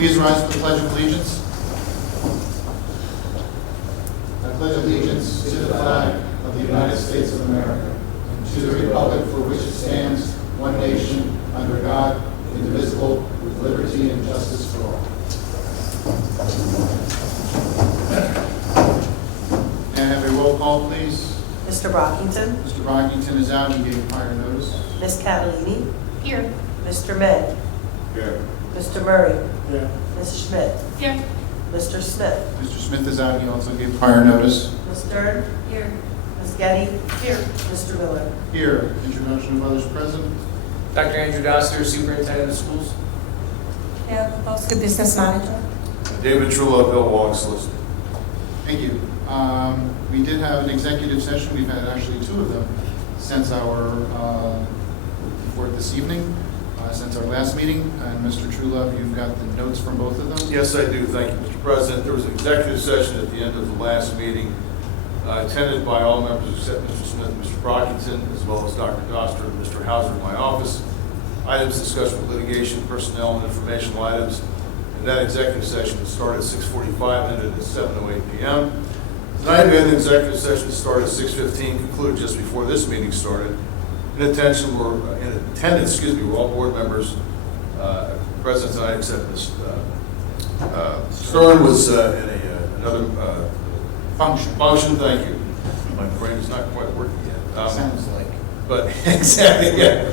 Please rise for the Pledge of Allegiance. I pledge allegiance to the flag of the United States of America and to the republic for which it stands, one nation, under God, indivisible, with liberty and justice for all. May I have a roll call, please? Mr. Brockington, Mr. Brockington is out. He gave prior notice. Ms. Catalini, Here. Mr. May, Here. Mr. Murray, Here. Ms. Schmidt, Here. Mr. Smith, Mr. Smith is out. He also gave prior notice. Ms. Stern, Here. Ms. Getty, Here. Mr. Miller. Here. Introduction of others present. Dr. Andrew Doster, Superintendent of Schools. Tab Paposky, Business Manager. David Trullo, Bill Wong, Solicitor. Thank you. We did have an executive session. We've had actually two of them since our report this evening, since our last meeting. And Mr. Trullo, you've got the notes from both of them? Yes, I do. Thank you, Mr. President. There was an executive session at the end of the last meeting, attended by all members except Mr. Smith and Mr. Brockington, as well as Dr. Doster and Mr. Hauser in my office. Items discussed with litigation, personnel, and informational items. And that executive session started at 6:45 and ended at 7:08 p.m. Tonight we had an executive session that started at 6:15, concluded just before this meeting started. In attendance were all board members present tonight except Ms. Stern was in another function. Thank you. My brain is not quite working yet. Sounds like. But exactly, yeah.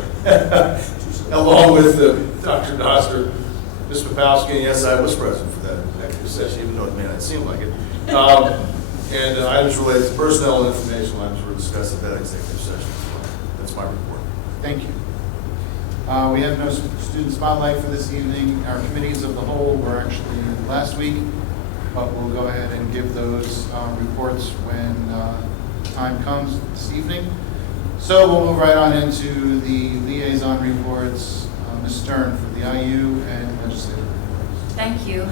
Along with Dr. Doster, Ms. Papowski, and yes, I was present for that executive session, even though it may not seem like it. And items related to personnel and informational items were discussed at that executive session. That's my report. Thank you. We have no student spotlight for this evening. Our committees of the whole were actually last week, but we'll go ahead and give those reports when time comes this evening. So we'll move right on into the liaison reports. Ms. Stern for the IU and legislative reports. Thank you.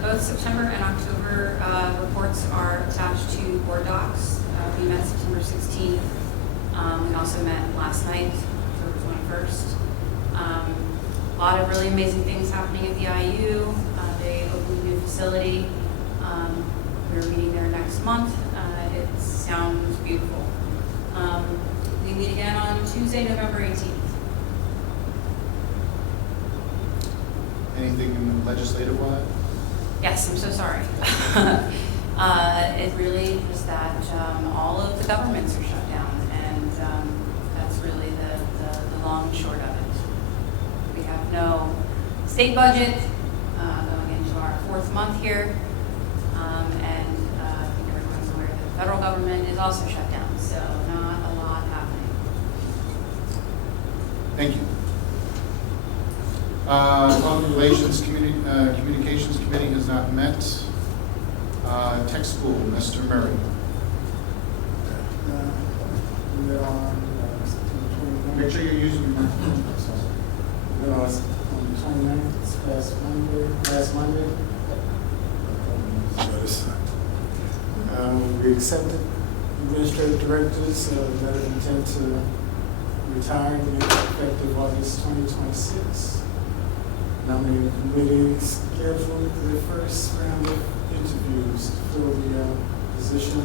Both September and October reports are attached to board docs. We met September 16th. We also met last night, October 21st. A lot of really amazing things happening at the IU. They opened a new facility. We're meeting there next month. It sounds beautiful. We meet again on Tuesday, November 18th. Anything in the legislative one? Yes, I'm so sorry. It really is that all of the governments are shut down, and that's really the long and short of it. We have no state budget going into our fourth month here, and I think everyone's aware that the federal government is also shut down, so not a lot happening. Thank you. Public Relations Communications Committee has not met. Tech School, Mr. Murray. We're on September 29th. Make sure you're using your microphone. We're on the 29th, it's last Monday. We accepted administrative directors, letter of intent to retire effective August 2026. Nominating committee scheduled the first round of interviews to fill the position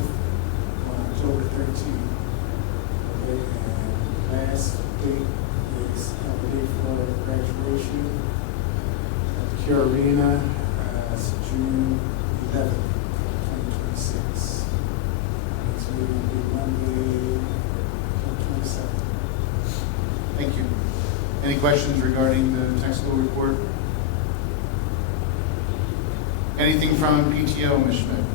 on October 13th. Okay, and last date is the date for graduation at the Cure Arena, it's June 11th, 2026. Next meeting will be Monday, 27th. Thank you. Any questions regarding the tech school report? Anything from PTO, Ms. Schmidt?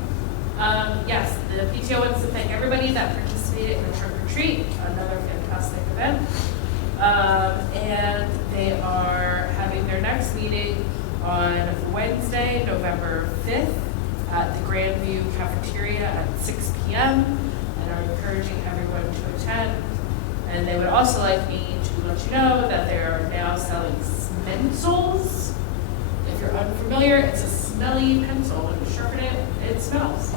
Yes, the PTO wants to thank everybody that participated in the trunk or treat, another fantastic event. And they are having their next meeting on Wednesday, November 5th at the Grandview Cafeteria at 6 p.m. and are encouraging everyone to attend. And they would also like me to let you know that they are now selling Smensols. If you're unfamiliar, it's a smelly pencil. When you sharpen it, it smells.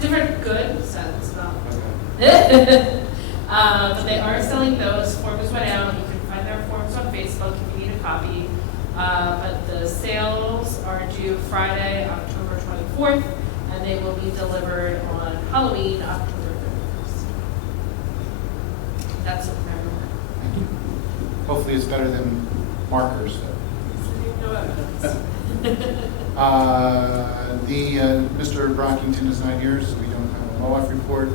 Different good scents, not but they are selling those. Forms went out. You can find their forms on Facebook if you need a copy. But the sale Friday, October 24th, and they will be delivered on Halloween, October 31st. That's what I remember. Thank you. Hopefully it's better than markers. No evidence. Mr. Brockington is not here, so we don't have a MOF report.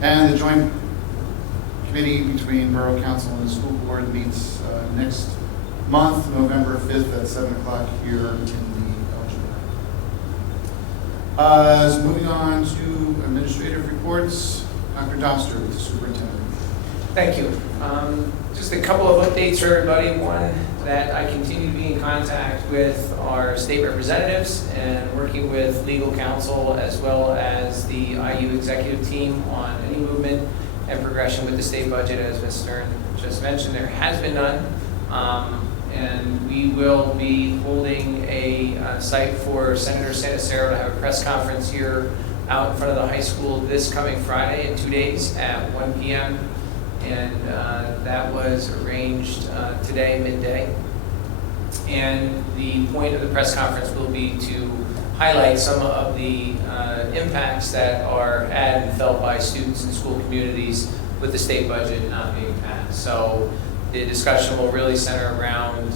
And the joint committee between Borough Council and the school board meets next month, November 5th at 7 o'clock here in the Elgin. Moving on to administrative reports, Dr. Doster, the superintendent. Thank you. Just a couple of updates for everybody. One, that I continue to be in contact with our state representatives and working with legal counsel as well as the IU executive team on any movement and progression with the state budget. As Ms. Stern just mentioned, there has been none. And we will be holding a site for Senator Santicero to have a press conference here out in front of the high school this coming Friday in 2 days at 1 p.m. And that was arranged today, midday. And the point of the press conference will be to highlight some of the impacts that are had and felt by students and school communities with the state budget not being passed. So the discussion will really center around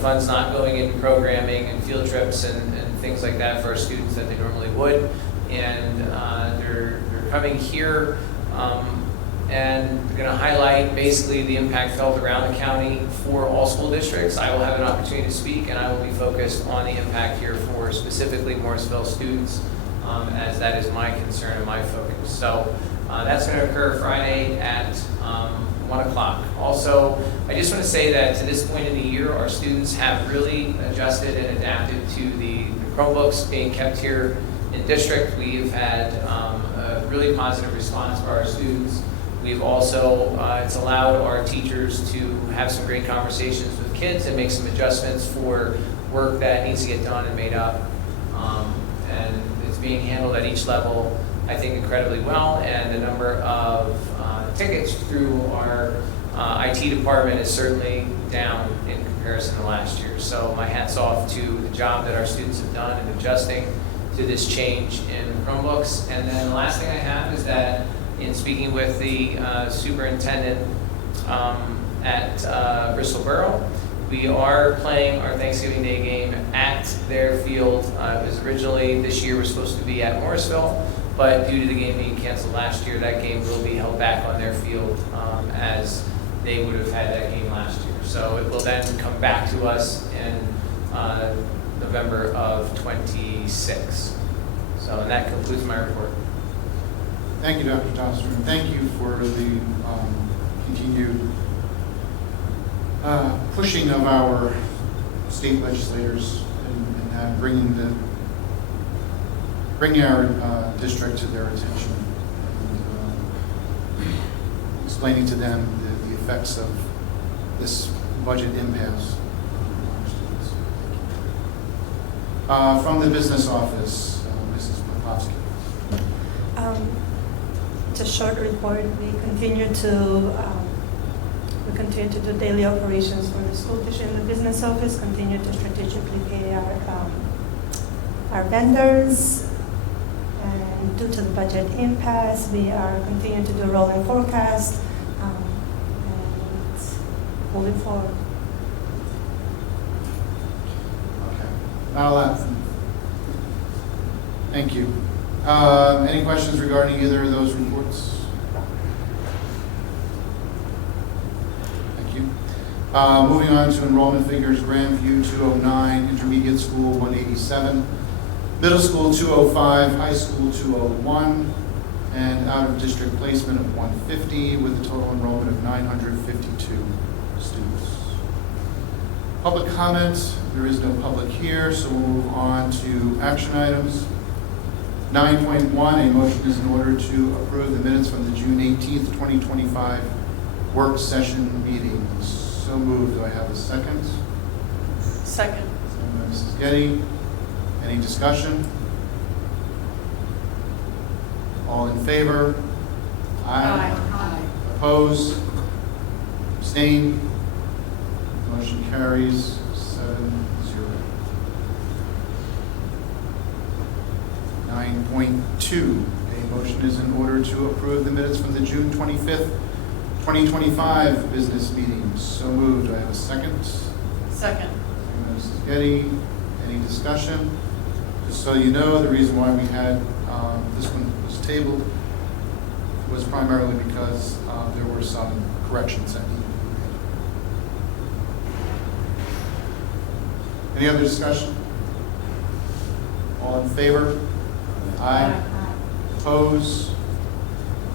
funds not going into programming and field trips and things like that for our students that they normally would. And they're coming here and they're going to highlight basically the impact felt around the county for all school districts. I will have an opportunity to speak, and I will be focused on the impact here for specifically Morrisville students, as that is my concern and my focus. So that's going to occur Friday at 1 o'clock. Also, I just want to say that to this point in the year, our students have really adjusted and adapted to the Chromebooks being kept here in district. We've had a really positive response for our students. We've also, it's allowed our teachers to have some great conversations with kids and make some adjustments for work that needs to get done and made up. And it's being handled at each level, I think, incredibly well. And the number of tickets through our IT department is certainly down in comparison to last year. So my hat's off to the job that our students have done in adjusting to this change in Chromebooks. And then the last thing I have is that in speaking with the superintendent at Bristol Borough, we are playing our Thanksgiving Day game at their field. It was originally this year was supposed to be at Morrisville, but due to the game being canceled last year, that game will be held back on their field as they would have had that game last year. So it will then come back to us in November of 26. So, and that concludes my report. Thank you, Dr. Doster, and thank you for the continued pushing of our state legislators and bringing our district to their attention and explaining to them the effects of this budget impasse on our students. From the business office, Mrs. Popovsky. It's a short report. We continue to do daily operations for the school district and the business office. Continue to strategically pay our vendors. And due to the budget impasse, we are continuing to do a rolling forecast and moving forward. Okay. Not a lot. Thank you. Any questions regarding either of those reports? Thank you. Moving on to enrollment figures, Grandview 209, Intermediate School 187, Middle School 205, High School 201, and out-of-district placement of 150 with a total enrollment of 952 students. Public comment, there is no public here, so we'll move on to action items. 9.1, a motion is in order to approve the minutes from the June 18th, 2025 work session meetings. So moved. Do I have a second? Second. Second by Mrs. Getty. Any discussion? All in favor? Aye. Opposed? Abstained? Motion carries 7-0. 9.2, a motion is in order to approve the minutes from the June 25th, 2025 business meeting. So moved. Do I have a second? Second. Mrs. Getty, any discussion? Just so you know, the reason why we had, this one was tabled was primarily because there were some corrections that needed to be made. Any other discussion? All in favor? Aye. Oppose?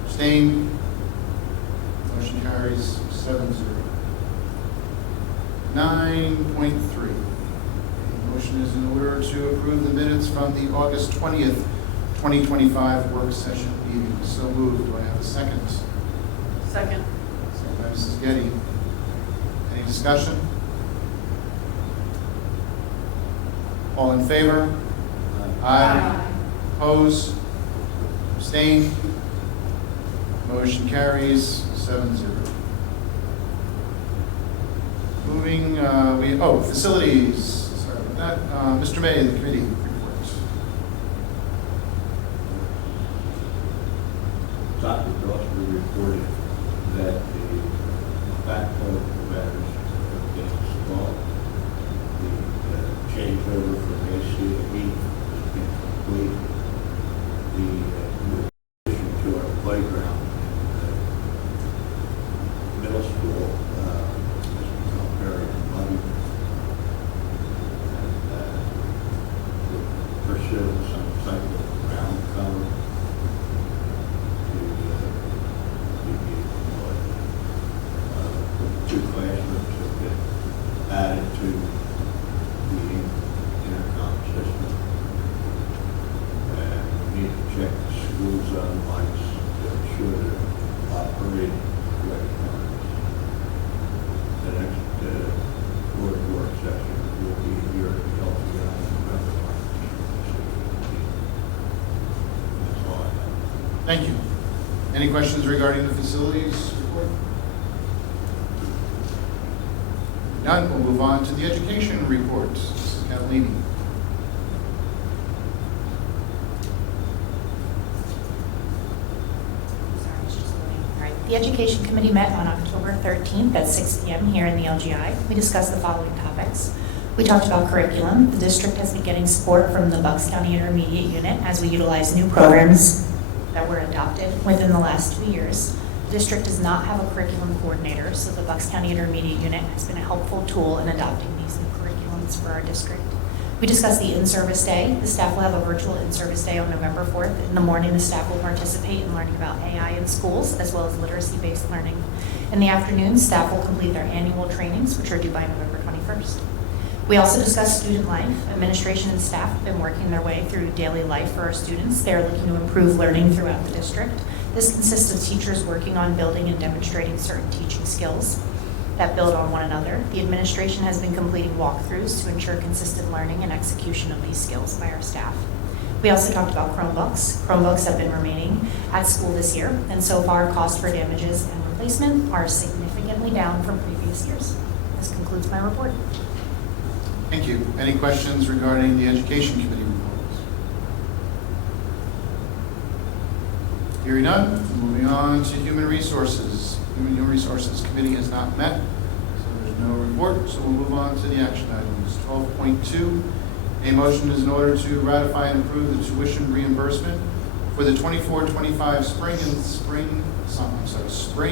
Abstain? Motion carries 7-0. 9.3. A motion is in order to approve the minutes from the August 20th, 2025 work session meeting. So moved. Do I have a second? Second. Second by Mrs. Getty. Any discussion? All in favor? Aye. Oppose? Abstain? Motion carries 7-0. Moving, facilities. Sorry about that. Mr. May, the committee report. Dr. Dawson reported that the backhoe matters have been installed. The changeover from AC to heat has been complete. The addition to our playground, middle school, has become very muddy. And we're pursuing some type of ground cover to alleviate the mud. Two classrooms have been added to the intercom system. And we need to check the school zone lights to ensure they're operating correct times. The next board work session will be here to help you out on November 19th. That's all I have. Thank you. Any questions regarding the facilities report? None. We'll move on to the education report. Mrs. Catalini. Sorry, it's just loading. All right. The Education Committee met on October 13th at 6 p.m. here in the LGI. We discussed the following topics. We talked about curriculum. The district has been getting support from the Bucks County Intermediate Unit as we utilize new programs that were adopted within the last 2 years. The district does not have a curriculum coordinator, so the Bucks County Intermediate Unit has been a helpful tool in adopting these new curriculums for our district. We discussed the in-service day. The staff will have a virtual in-service day on November 4th. In the morning, the staff will participate in learning about AI in schools, as well as literacy-based learning. In the afternoon, staff will complete their annual trainings, which are due by November 21st. We also discussed student life. Administration and staff have been working their way through daily life for our students. They are looking to improve learning throughout the district. This consists of teachers working on building and demonstrating certain teaching skills that build on one another. The administration has been completing walkthroughs to ensure consistent learning and execution of these skills by our staff. We also talked about Chromebooks. Chromebooks have been remaining at school this year, and so far costs for damages and replacement are significantly down from previous years. This concludes my report. Thank you. Any questions regarding the Education Committee reports? Hearing none, moving on to Human Resources. Human Resources Committee has not met, so there's no report, so we'll move on to the action items. 12.2, a motion is in order to ratify and approve the tuition reimbursement for the 24-25 spring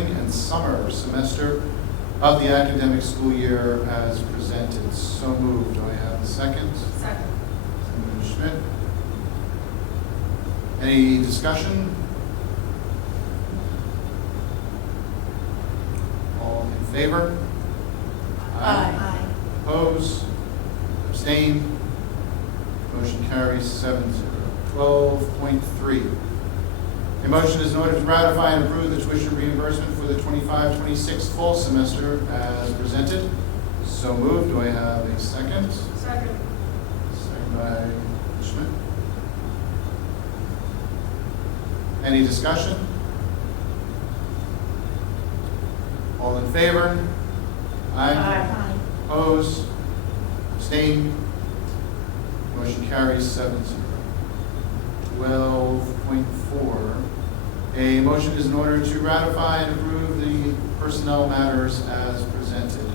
and summer semester of the academic school year as presented. So moved. Do I have a second? Second. Senator Schmidt. Any discussion? All in favor? Aye. Oppose? Abstain? Motion carries 7-0. 12.3. A motion is in order to ratify and approve the tuition reimbursement for the 25-26 fall semester as presented. So moved. Do I have a second? Second. Second by Schmidt. Any discussion? All in favor? Aye. Oppose? Abstain? Motion carries 7-0. 12.4. A motion is in order to ratify and approve the personnel matters as presented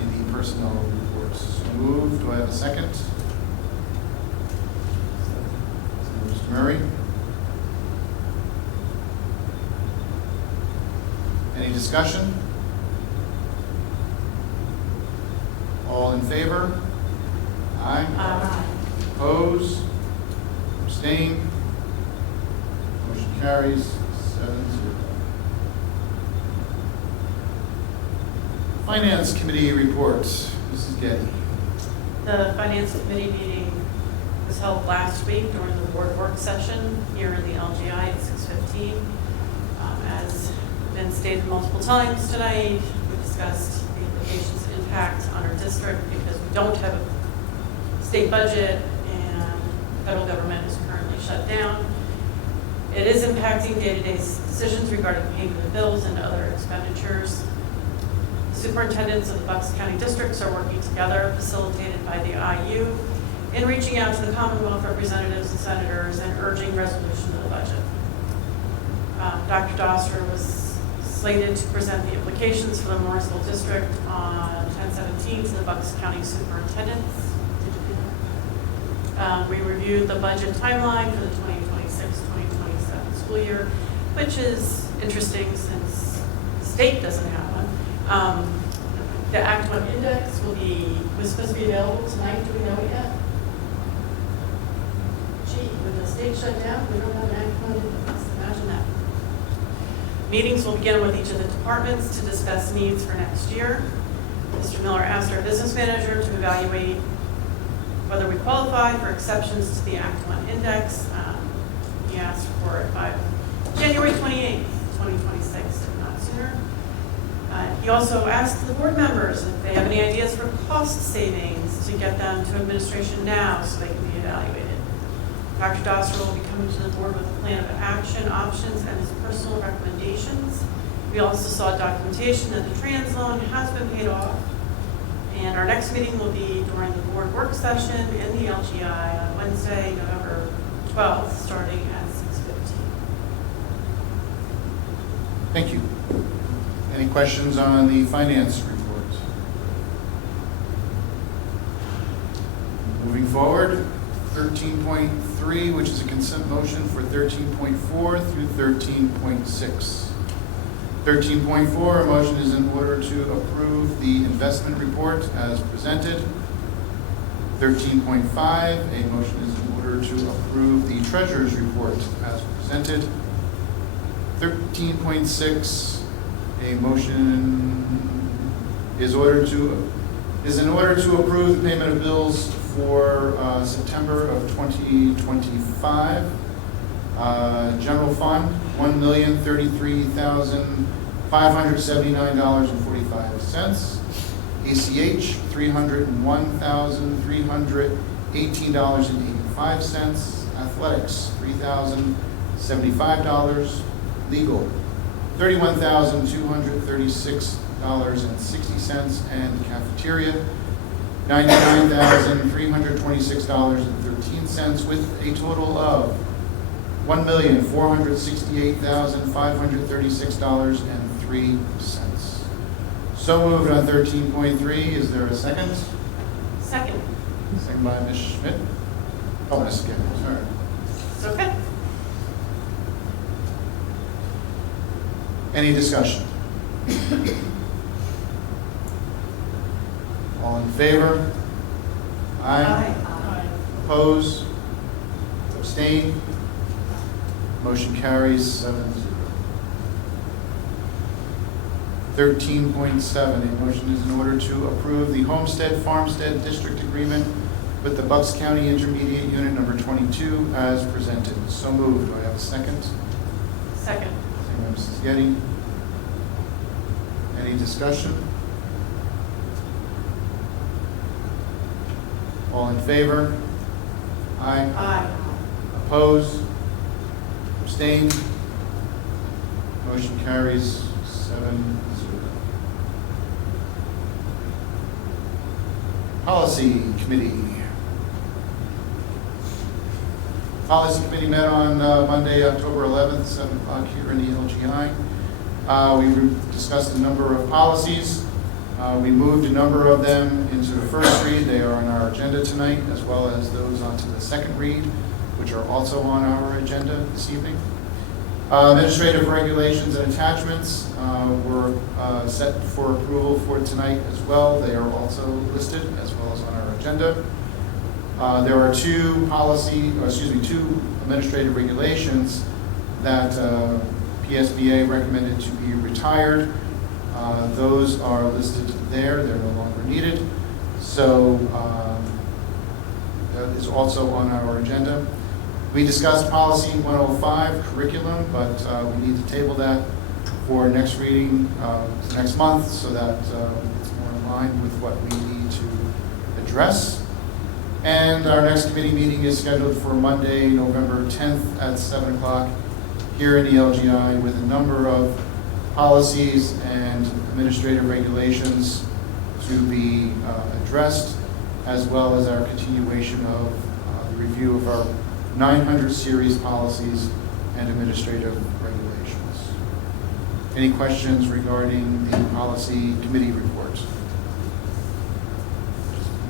in the personnel reports. So moved. Do I have a second? Mr. Murray? Any discussion? All in favor? Aye. Aye. Oppose? Abstain? Motion carries 7-0. Finance Committee reports. Mrs. Getty. The Finance Committee meeting was held last week during the board work session here in the LGI at 6:15. As been stated multiple times tonight, we discussed the implications and impact on our district because we don't have a state budget and the federal government is currently shut down. It is impacting day-to-day decisions regarding payment of bills and other expenditures. The superintendents of the Bucks County districts are working together, facilitated by the IU, in reaching out to the Commonwealth representatives and senators and urging resolution of the budget. Dr. Doster was slated to present the implications for the Morrisville district on 10/17 to the Bucks County superintendents. Did you do that? We reviewed the budget timeline for the 2026-2027 school year, which is interesting since the state doesn't have one. The Act 1 index was supposed to be available tonight. Do we know it yet? Gee, with the state shut down, we don't have an Act 1 index. Imagine that. Meetings will begin with each of the departments to discuss needs for next year. Mr. Miller asked our business manager to evaluate whether we qualify for exceptions to the Act 1 index. He asked for it by January 28th, 2026, if not sooner. He also asked the board members if they have any ideas for cost savings to get them to administration now so they can be evaluated. Dr. Doster will be coming to the board with a plan of action, options, and his personal recommendations. We also saw documentation that the trans loan has been paid off. And our next meeting will be during the board work session in the LGI on Wednesday, November 12th, starting at 6:15. Thank you. Any questions on the finance report? Moving forward, 13.3, which is a consent motion for 13.4 through 13.6. 13.4, a motion is in order to approve the investment report as presented. 13.5, a motion is in order to approve the treasurer's report as presented. 13.6, a motion is in order to approve the payment of bills for September of 2025. General fund, $1,033,579.45. ACH, $301,318.85. Athletics, $3,075. Legal, $31,236.60, and cafeteria, $99,326.13, with a total of $1,468,536.03. So moved on 13.3. Is there a second? Second. Second by Ms. Schmidt. Oh, Ms. Skip, sorry. It's okay. Any discussion? All in favor? Aye. Oppose? Abstain? Motion carries 7-0. 13.7, a motion is in order to approve the Homestead-Farmstead District Agreement with the Bucks County Intermediate Unit Number 22 as presented. So moved. Do I have a second? Second. Second by Mrs. Getty. Any discussion? All in favor? Aye. Aye. Opposed? Abstained? Motion carries 7-0. Policy Committee. Policy Committee met on Monday, October 11th, 7 o'clock here in the LGI. We discussed a number of policies. We moved a number of them into the first read. They are on our agenda tonight, as well as those onto the second read, which are also on our agenda this evening. Administrative regulations and attachments were set for approval for tonight as well. They are also listed as well as on our agenda. There are two administrative regulations that PSBA recommended to be retired. Those are listed there. They're no longer needed. So that is also on our agenda. We discussed policy 105, curriculum, but we need to table that for next reading next month so that it's more in line with what we need to address. And our next committee meeting is scheduled for Monday, November 10th at 7 o'clock here in the LGI with a number of policies and administrative regulations to be addressed, as well as our continuation of the review of our 900 series policies and administrative regulations. Any questions regarding the policy committee report? Just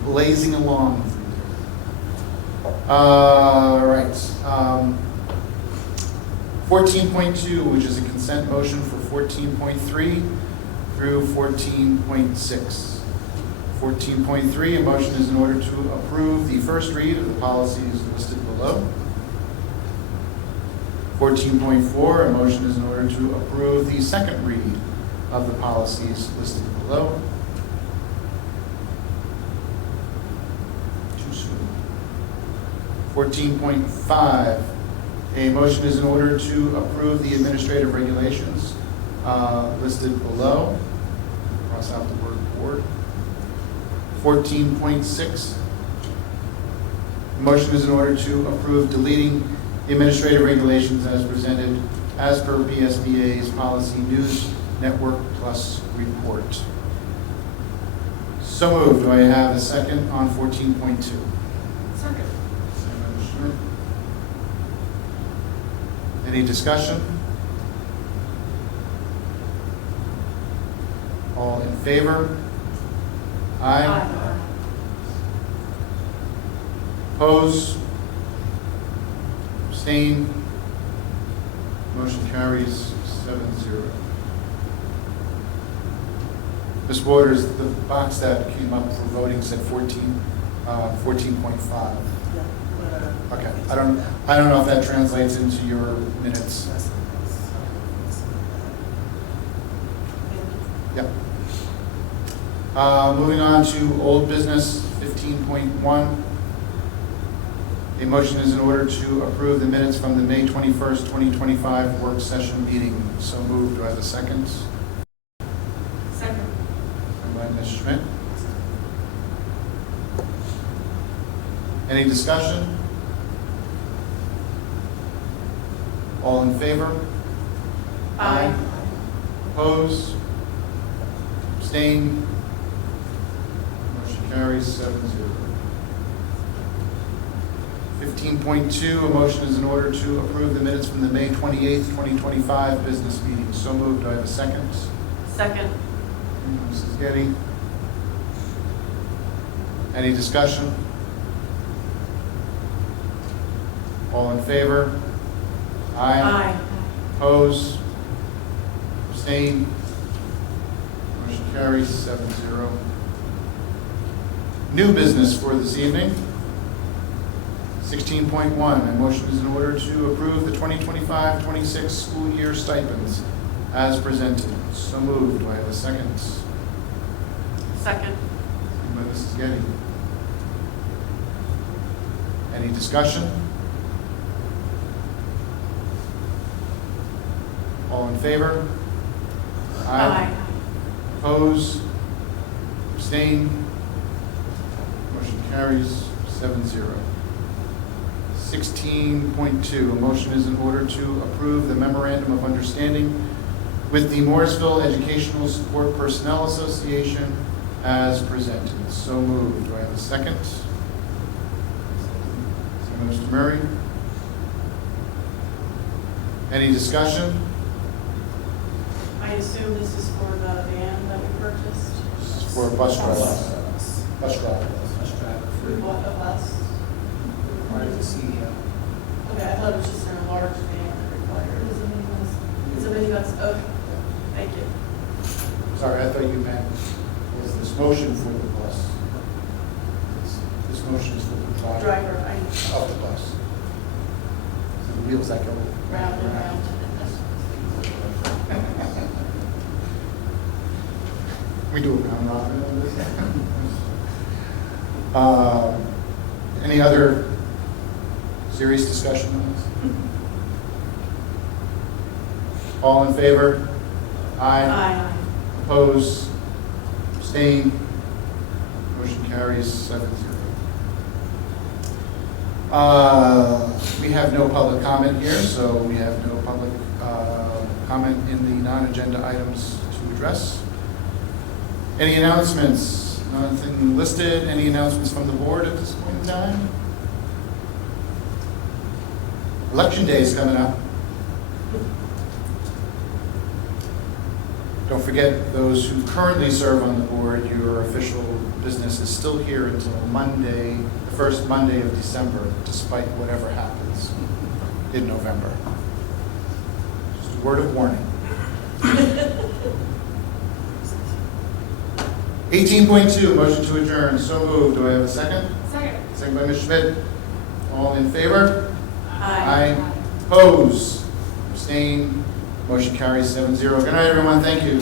blazing along. All right. 14.2, which is a consent motion for 14.3 through 14.6. 14.3, a motion is in order to approve the first read of the policies listed below. 14.4, a motion is in order to approve the second read of the policies listed below. Too soon. 14.5, a motion is in order to approve the administrative regulations listed below. Cross out the word board. 14.6, motion is in order to approve deleting the administrative regulations as presented as per PSBA's Policy News Network Plus report. So moved. Do I have a second on 14.2? Second. Any discussion? All in favor? Aye. Oppose? Abstain? Motion carries 7-0. Ms. Waters, the box that came up for voting said 14.5. Okay, I don't know if that translates into your minutes. Yep. Moving on to old business 15.1. A motion is in order to approve the minutes from the May 21st, 2025 work session meeting. So moved. Do I have a second? Second. Second by Ms. Schmidt. Any discussion? All in favor? Aye. Oppose? Abstain? Motion carries 7-0. 15.2, a motion is in order to approve the minutes from the May 28th, 2025 business meeting. So moved. Do I have a second? Second. Mrs. Getty. Any discussion? All in favor? Aye. Oppose? Abstain? Motion carries 7-0. New business for this evening. 16.1, a motion is in order to approve the 2025-26 school year stipends as presented. So moved. Do I have a second? Second. Second by Mrs. Getty. Any discussion? All in favor? Oppose? Abstain? Motion carries 7-0. 16.2, a motion is in order to approve the memorandum of understanding with the Morrisville Educational Support Personnel Association as presented. So moved. Do I have a second? Second by Mr. Murray. Any discussion? I assume this is for the van that we purchased. For bus drivers. Bus driver. We bought a bus. Part of the CDL. Okay, I thought it was just in a large van that required, is a minibus? Is a minibus, okay, thank you. Sorry, I thought you meant, was this motion for the bus? This motion is for the driver Driver, I of the bus. So the wheels that go round and round. We do a round robin on this. Any other serious discussion on this? All in favor? Aye. Opposed? Abstained? Motion carries 7-0. We have no public comment here, so we have no public comment in the non-agenda items to address. Any announcements? Nothing listed. Any announcements from the board at this point in time? Election day is coming up. Don't forget, those who currently serve on the board, your official business is still here until Monday, the first Monday of December, despite whatever happens in November. Just a word of warning. 18.2, motion to adjourn. So moved. Do I have a second? Second. Second by Ms. Schmidt. All in favor? Aye. Oppose? Abstain? Motion carries 7-0. Good night, everyone. Thank you.